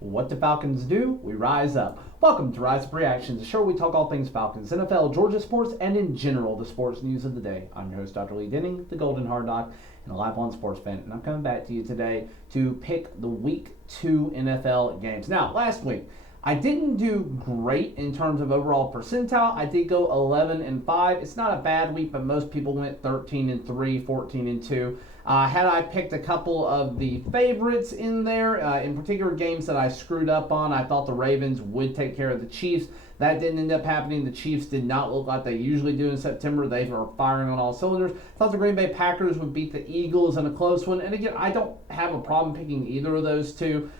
What do Falcons do? We rise up. Welcome to Rise Up Reactions, a show where we talk all things Falcons, NFL, Georgia sports, and in general, the sports news of the day. I'm your host, Dr. Lee Denning, the Golden Hard Knock, and a lifelong sports fan, and I'm coming back to you today to pick the Week 2 NFL games. Now, last week, I didn't do great in terms of overall percentile. I did go 11-5. It's not a bad week, but most people went 13-3, 14-2. Had I picked a couple of the favorites in there, in particular games that I screwed up on, I thought the Ravens would take care of the Chiefs. That didn't end up happening. The Chiefs did not look like they usually do in September. They were firing on all cylinders. Thought the Green Bay Packers would beat the Eagles in a close one. And again, I don't have a problem picking either of those two.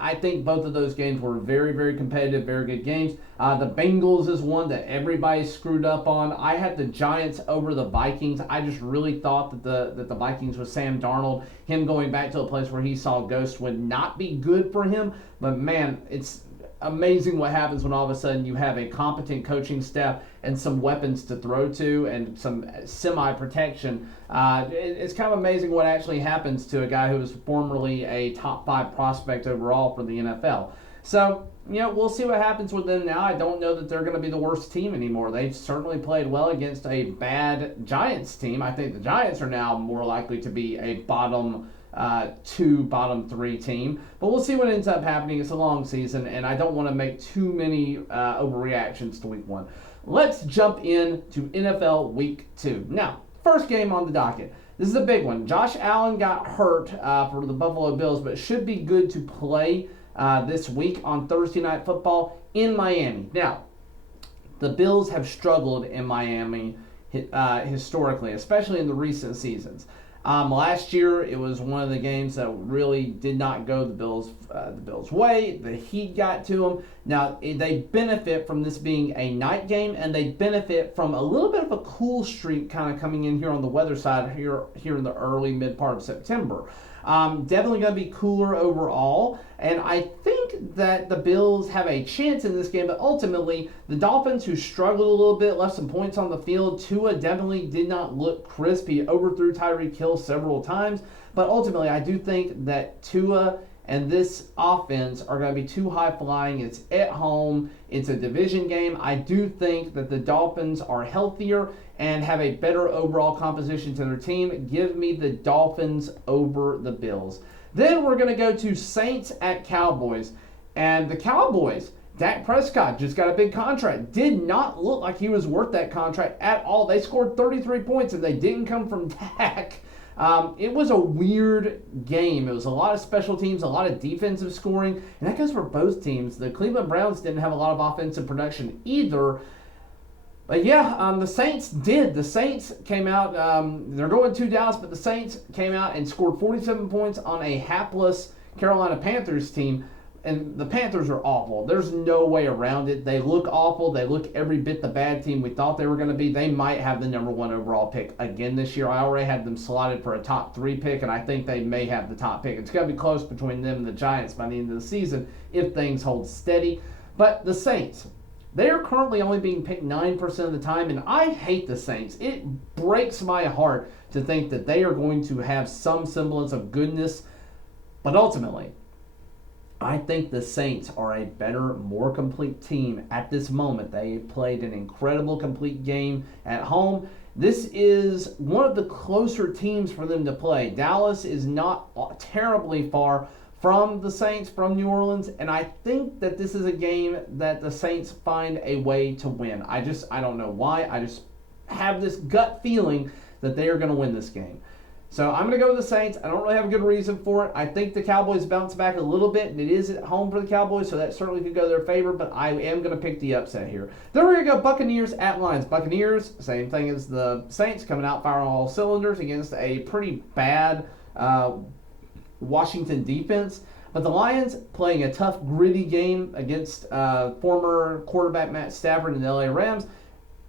I think both of those games were very, very competitive, very good games. The Bengals is one that everybody screwed up on. I had the Giants over the Vikings. I just really thought that the Vikings with Sam Darnold, him going back to a place where he saw ghosts would not be good for him. But man, it's amazing what happens when all of a sudden you have a competent coaching staff and some weapons to throw to and some semi-protection. It's kind of amazing what actually happens to a guy who was formerly a top 5 prospect overall for the NFL. So, we'll see what happens with them now. I don't know that they're going to be the worst team anymore. They've certainly played well against a bad Giants team. I think the Giants are now more likely to be a bottom 2, bottom 3 team. But we'll see what ends up happening. It's a long season, and I don't want to make too many overreactions to Week 1. Let's jump into NFL Week 2. Now, first game on the docket. This is a big one. Josh Allen got hurt for the Buffalo Bills, but should be good to play this week on Thursday Night Football in Miami. Now, the Bills have struggled in Miami historically, especially in the recent seasons. Last year, it was one of the games that really did not go the Bills' way. The heat got to them. Now, they benefit from this being a night game, and they benefit from a little bit of a cool streak kind of coming in here on the weather side here in the early mid part of September. Definitely going to be cooler overall, and I think that the Bills have a chance in this game, but ultimately, the Dolphins, who struggled a little bit, left some points on the field. Tua definitely did not look crisp. He overthrew Tyreek Hill several times, but ultimately, I do think that Tua and this offense are going to be too high-flying. It's at home. It's a division game. I do think that the Dolphins are healthier and have a better overall composition to their team. Give me the Dolphins over the Bills. Then we're going to go to Saints at Cowboys. And the Cowboys, Dak Prescott just got a big contract. Did not look like he was worth that contract at all. They scored 33 points, and they didn't come from Dak. It was a weird game. It was a lot of special teams, a lot of defensive scoring, and that goes for both teams. The Cleveland Browns didn't have a lot of offensive production either. But yeah, the Saints did. The Saints came out, they're going to Dallas, but the Saints came out and scored 47 points on a hapless Carolina Panthers team. And the Panthers are awful. There's no way around it. They look awful. They look every bit the bad team we thought they were going to be. They might have the number 1 overall pick again this year. I already had them slotted for a top 3 pick, and I think they may have the top pick. It's going to be close between them and the Giants by the end of the season if things hold steady. But the Saints, they are currently only being picked 9% of the time, and I hate the Saints. It breaks my heart to think that they are going to have some semblance of goodness. But ultimately, I think the Saints are a better, more complete team at this moment. They played an incredible, complete game at home. This is one of the closer teams for them to play. Dallas is not terribly far from the Saints, from New Orleans, and I think that this is a game that the Saints find a way to win. I don't know why. I just have this gut feeling that they are going to win this game. So I'm going to go with the Saints. I don't really have a good reason for it. I think the Cowboys bounce back a little bit, and it is at home for the Cowboys, so that certainly could go their favor, but I am going to pick the upset here. Then we're going to go Buccaneers at Lions. Buccaneers, same thing as the Saints, coming out firing on all cylinders against a pretty bad Washington defense. But the Lions playing a tough, gritty game against former quarterback Matt Stafford and the LA Rams.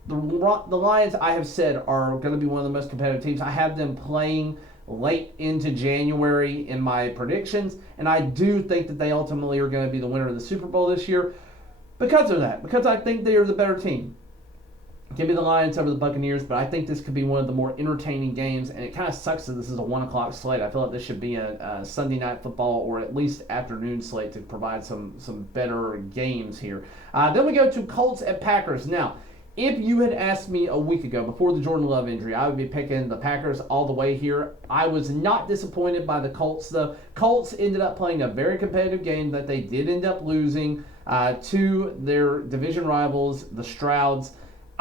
The Lions, I have said, are going to be one of the most competitive teams. I have them playing late into January in my predictions, and I do think that they ultimately are going to be the winner of the Super Bowl this year because of that, because I think they are the better team. Give me the Lions over the Buccaneers, but I think this could be one of the more entertaining games, and it kind of sucks that this is a 1 o'clock slate. I feel like this should be a Sunday night football or at least afternoon slate to provide some better games here. Then we go to Colts at Packers. Now, if you had asked me a week ago, before the Jordan Love injury, I would be picking the Packers all the way here. I was not disappointed by the Colts, though. Colts ended up playing a very competitive game that they did end up losing to their division rivals, the Strouds.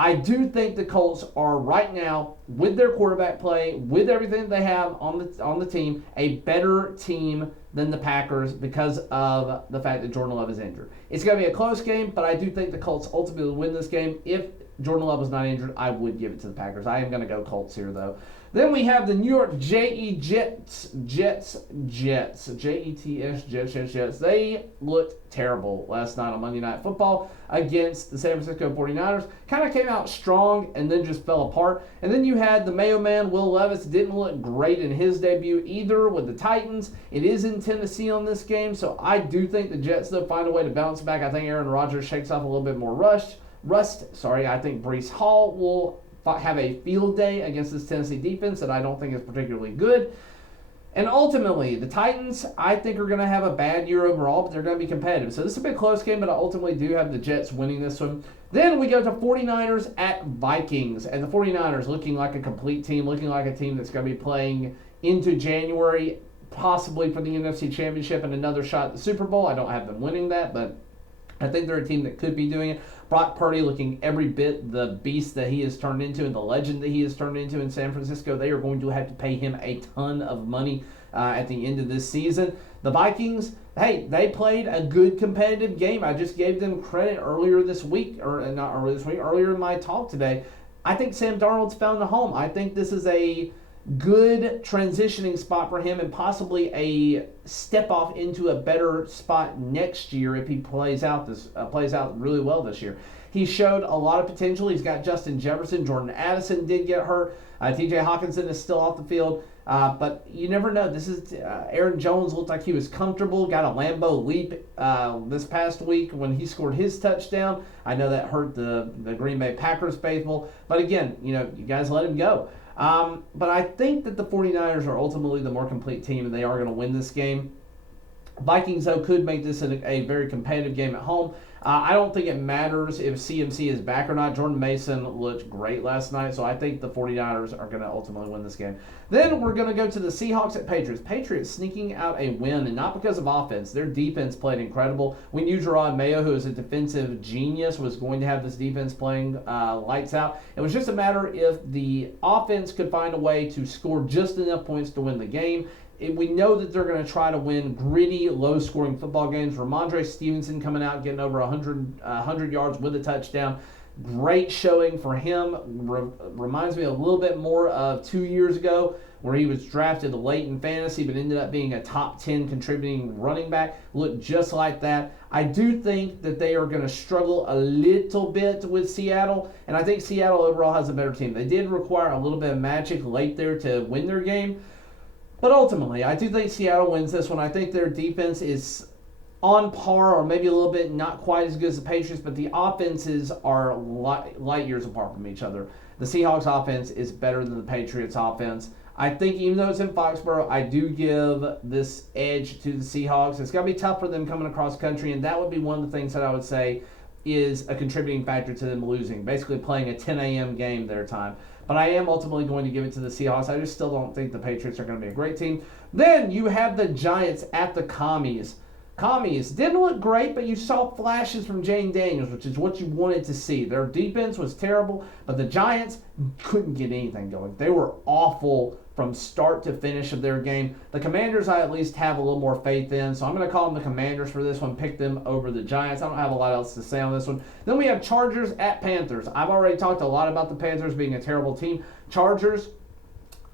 I do think the Colts are right now, with their quarterback play, with everything they have on the team, a better team than the Packers because of the fact that Jordan Love is injured. It's going to be a close game, but I do think the Colts ultimately win this game. If Jordan Love was not injured, I would give it to the Packers. I am going to go Colts here, though. Then we have the New York Jets. Jets. They looked terrible last night on Monday Night Football against the San Francisco 49ers. Kind of came out strong and then just fell apart. And then you had the Mayo Man, Will Levis, didn't look great in his debut either with the Titans. It is in Tennessee on this game, so I do think the Jets, though, find a way to bounce back. I think Aaron Rodgers shakes off a little bit more rust. I think Breece Hall will have a field day against this Tennessee defense that I don't think is particularly good. And ultimately, the Titans, I think, are going to have a bad year overall, but they're going to be competitive. So this is a bit close game, but I ultimately do have the Jets winning this one. Then we go to 49ers at Vikings. And the 49ers looking like a complete team, looking like a team that's going to be playing into January, possibly for the NFC Championship and another shot at the Super Bowl. I don't have them winning that, but I think they're a team that could be doing it. Brock Purdy looking every bit the beast that he has turned into and the legend that he has turned into in San Francisco. They are going to have to pay him a ton of money at the end of this season. The Vikings, hey, they played a good competitive game. I just gave them credit earlier this week, or not earlier this week, earlier in my talk today. I think Sam Darnold's found a home. I think this is a good transitioning spot for him and possibly a step off into a better spot next year if he plays out really well this year. He showed a lot of potential. He's got Justin Jefferson. Jordan Addison did get hurt. TJ Hawkinson is still off the field. But you never know. This is Aaron Jones looked like he was comfortable. Got a Lambeau leap this past week when he scored his touchdown. I know that hurt the Green Bay Packers faithful. But again, you guys let him go. But I think that the 49ers are ultimately the more complete team, and they are going to win this game. Vikings, though, could make this a very competitive game at home. I don't think it matters if CMC is back or not. Jordan Mason looked great last night, so I think the 49ers are going to ultimately win this game. Then we're going to go to the Seahawks at Patriots. Patriots sneaking out a win, and not because of offense. Their defense played incredible. We knew Jerod Mayo, who is a defensive genius, was going to have this defense playing lights out. It was just a matter if the offense could find a way to score just enough points to win the game. We know that they're going to try to win gritty, low-scoring football games. Ramondre Stevenson coming out, getting over 100 yards with a touchdown. Great showing for him. Reminds me a little bit more of 2 years ago where he was drafted late in fantasy but ended up being a top 10 contributing running back. Looked just like that. I do think that they are going to struggle a little bit with Seattle, and I think Seattle overall has a better team. They did require a little bit of magic late there to win their game. But ultimately, I do think Seattle wins this one. I think their defense is on par or maybe a little bit not quite as good as the Patriots, but the offenses are light years apart from each other. The Seahawks offense is better than the Patriots offense. I think even though it's in Foxborough, I do give this edge to the Seahawks. It's going to be tough for them coming across country, and that would be one of the things that I would say is a contributing factor to them losing, basically playing a 10 a.m. game their time. But I am ultimately going to give it to the Seahawks. I just still don't think the Patriots are going to be a great team. Then you have the Giants at the Commies. Commies didn't look great, but you saw flashes from Jane Daniels, which is what you wanted to see. Their defense was terrible, but the Giants couldn't get anything going. They were awful from start to finish of their game. The Commanders I at least have a little more faith in, so I'm going to call them the Commanders for this one, pick them over the Giants. I don't have a lot else to say on this one. Then we have Chargers at Panthers. I've already talked a lot about the Panthers being a terrible team. Chargers,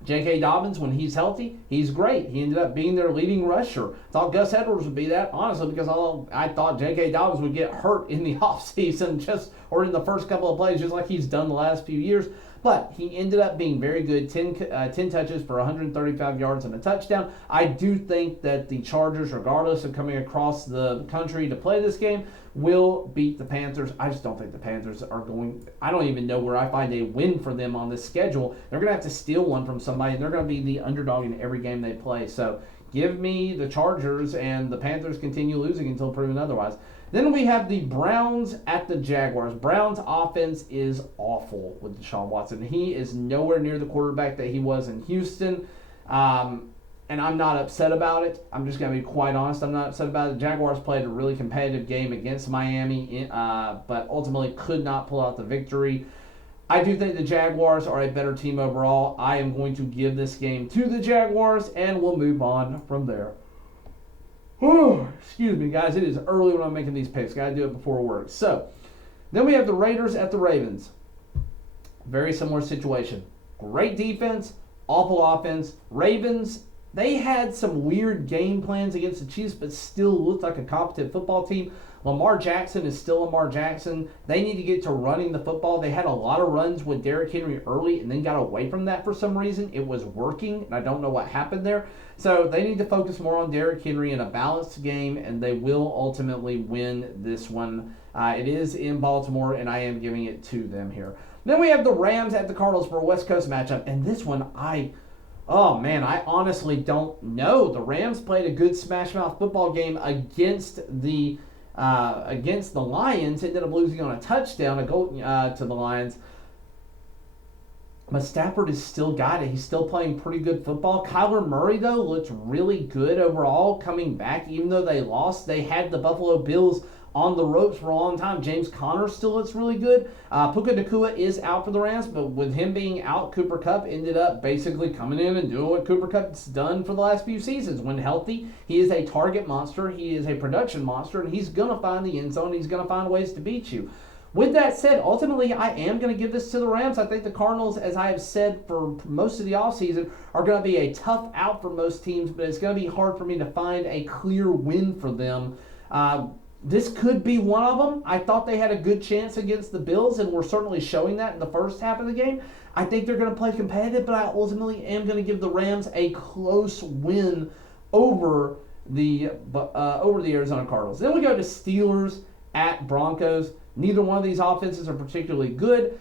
J.K. Dobbins, when he's healthy, he's great. He ended up being their leading rusher. Thought Gus Edwards would be that, honestly, because I thought J.K. Dobbins would get hurt in the offseason or in the first couple of plays, just like he's done the last few years. but he ended up being very good. 10 touches for 135 yards and a touchdown. I do think that the Chargers, regardless of coming across the country to play this game, will beat the Panthers. I just don't think the Panthers are going. I don't even know where I find a win for them on this schedule. They're going to have to steal one from somebody. They're going to be the underdog in every game they play. So give me the Chargers, and the Panthers continue losing until proven otherwise. Then we have the Browns at the Jaguars. Browns' offense is awful with Deshaun Watson. He is nowhere near the quarterback that he was in Houston. And I'm not upset about it. I'm just going to be quite honest. I'm not upset about it. The Jaguars played a really competitive game against Miami, but ultimately could not pull out the victory. I do think the Jaguars are a better team overall. I am going to give this game to the Jaguars, and we'll move on from there. Excuse me, guys. It is early when I'm making these picks. Got to do it before work. So, then we have the Raiders at the Ravens. Very similar situation. Great defense, awful offense. Ravens, they had some weird game plans against the Chiefs, but still looked like a competent football team. Lamar Jackson is still Lamar Jackson. They need to get to running the football. They had a lot of runs with Derrick Henry early and then got away from that for some reason. It was working, and I don't know what happened there. So they need to focus more on Derrick Henry in a balanced game, and they will ultimately win this one. It is in Baltimore, and I am giving it to them here. Then we have the Rams at the Cardinals for a West Coast matchup, and this one I honestly don't know. The Rams played a good smash-mouth football game against the Lions. Ended up losing on a touchdown, a goal to the Lions. But Stafford is still got it. He's still playing pretty good football. Kyler Murray, though, looks really good overall coming back. Even though they lost, they had the Buffalo Bills on the ropes for a long time. James Conner still looks really good. Puka Nacua is out for the Rams, but with him being out, Cooper Kupp ended up basically coming in and doing what Cooper Kupp's done for the last few seasons. When healthy, he is a target monster. He is a production monster, and he's going to find the end zone. He's going to find ways to beat you. With that said, ultimately, I am going to give this to the Rams. I think the Cardinals, as I have said for most of the offseason, are going to be a tough out for most teams, but it's going to be hard for me to find a clear win for them. This could be one of them. I thought they had a good chance against the Bills, and we're certainly showing that in the first half of the game. I think they're going to play competitive, but I ultimately am going to give the Rams a close win over the Arizona Cardinals. Then we go to Steelers at Broncos. Neither one of these offenses are particularly good.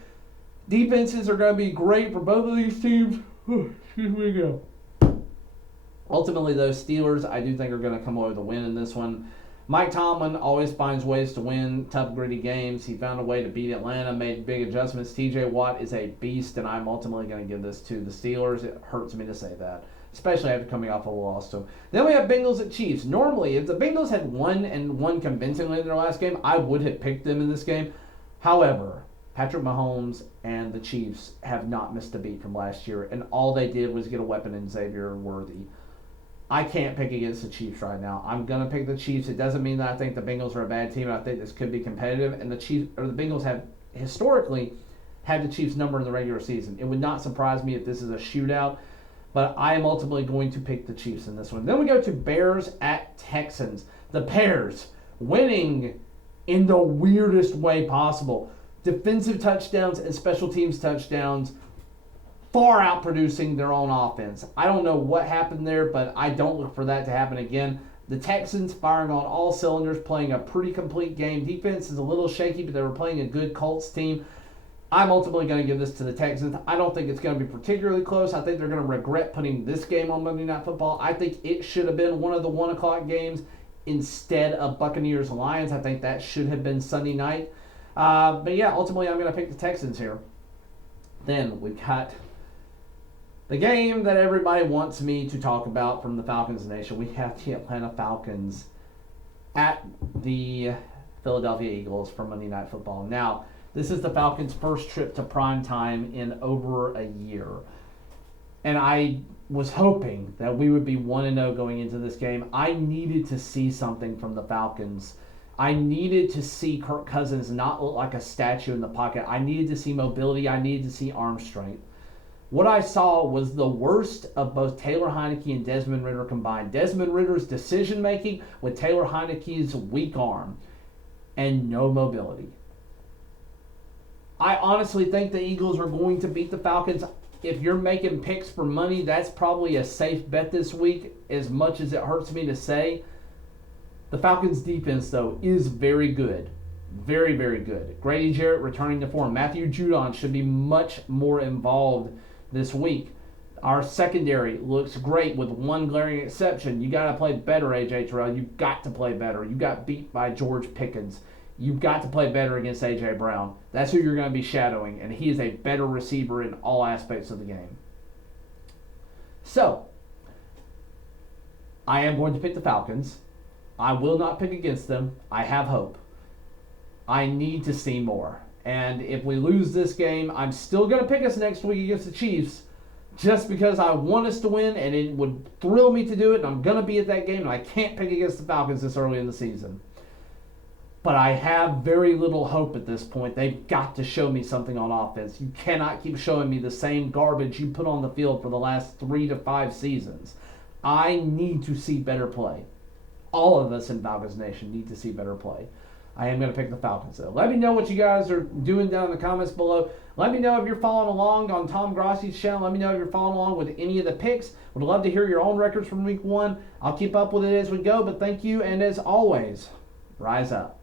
Defenses are going to be great for both of these teams. Excuse me again. Ultimately, those Steelers, I do think, are going to come away with a win in this one. Mike Tomlin always finds ways to win tough, gritty games. He found a way to beat Atlanta, made big adjustments. TJ Watt is a beast, and I'm ultimately going to give this to the Steelers. It hurts me to say that, especially after coming off a loss. So then we have Bengals at Chiefs. Normally, if the Bengals had won convincingly in their last game, I would have picked them in this game. However, Patrick Mahomes and the Chiefs have not missed a beat from last year, and all they did was get a weapon in Xavier Worthy. I can't pick against the Chiefs right now. I'm going to pick the Chiefs. It doesn't mean that I think the Bengals are a bad team. I think this could be competitive, and the Bengals have historically had the Chiefs number in the regular season. It would not surprise me if this is a shootout, but I am ultimately going to pick the Chiefs in this one. Then we go to Bears at Texans. The Bears winning in the weirdest way possible. Defensive touchdowns and special teams touchdowns far out producing their own offense. I don't know what happened there, but I don't look for that to happen again. The Texans firing on all cylinders, playing a pretty complete game. Defense is a little shaky, but they were playing a good Colts team. I'm ultimately going to give this to the Texans. I don't think it's going to be particularly close. I think they're going to regret putting this game on Monday Night Football. I think it should have been one of the 1 o'clock games instead of Buccaneers-Lions. I think that should have been Sunday night. But yeah, ultimately I'm going to pick the Texans here. Then we've got the game that everybody wants me to talk about from the Falcons Nation. We have the Atlanta Falcons at the Philadelphia Eagles for Monday Night Football. Now, this is the Falcons' first trip to prime time in over a year. And I was hoping that we would be 1-0 going into this game. I needed to see something from the Falcons. I needed to see Kirk Cousins not look like a statue in the pocket. I needed to see mobility. I needed to see arm strength. What I saw was the worst of both Taylor Heinicke and Desmond Ridder combined. Desmond Ridder's decision-making with Taylor Heinicke's weak arm and no mobility. I honestly think the Eagles are going to beat the Falcons. If you're making picks for money, that's probably a safe bet this week, as much as it hurts me to say. The Falcons' defense, though, is very good. Very, very good. Grady Jarrett returning to form. Matthew Judon should be much more involved this week. Our secondary looks great with one glaring exception. You got to play better, A.J. Terrell. You've got to play better. You got beat by George Pickens. You've got to play better against A.J. Brown. That's who you're going to be shadowing, and he is a better receiver in all aspects of the game. So, I am going to pick the Falcons. I will not pick against them. I have hope. I need to see more. And if we lose this game, I'm still going to pick us next week against the Chiefs just because I want us to win, and it would thrill me to do it, and I'm going to be at that game, and I can't pick against the Falcons this early in the season. But I have very little hope at this point. They've got to show me something on offense. You cannot keep showing me the same garbage you put on the field for the last 3 to 5 seasons. I need to see better play. All of us in Falcons Nation need to see better play. I am going to pick the Falcons, though. Let me know what you guys are doing down in the comments below. Let me know if you're following along on Tom Grossi's channel. Let me know if you're following along with any of the picks. Would love to hear your own records from week 1. I'll keep up with it as we go, but thank you, and as always, rise up.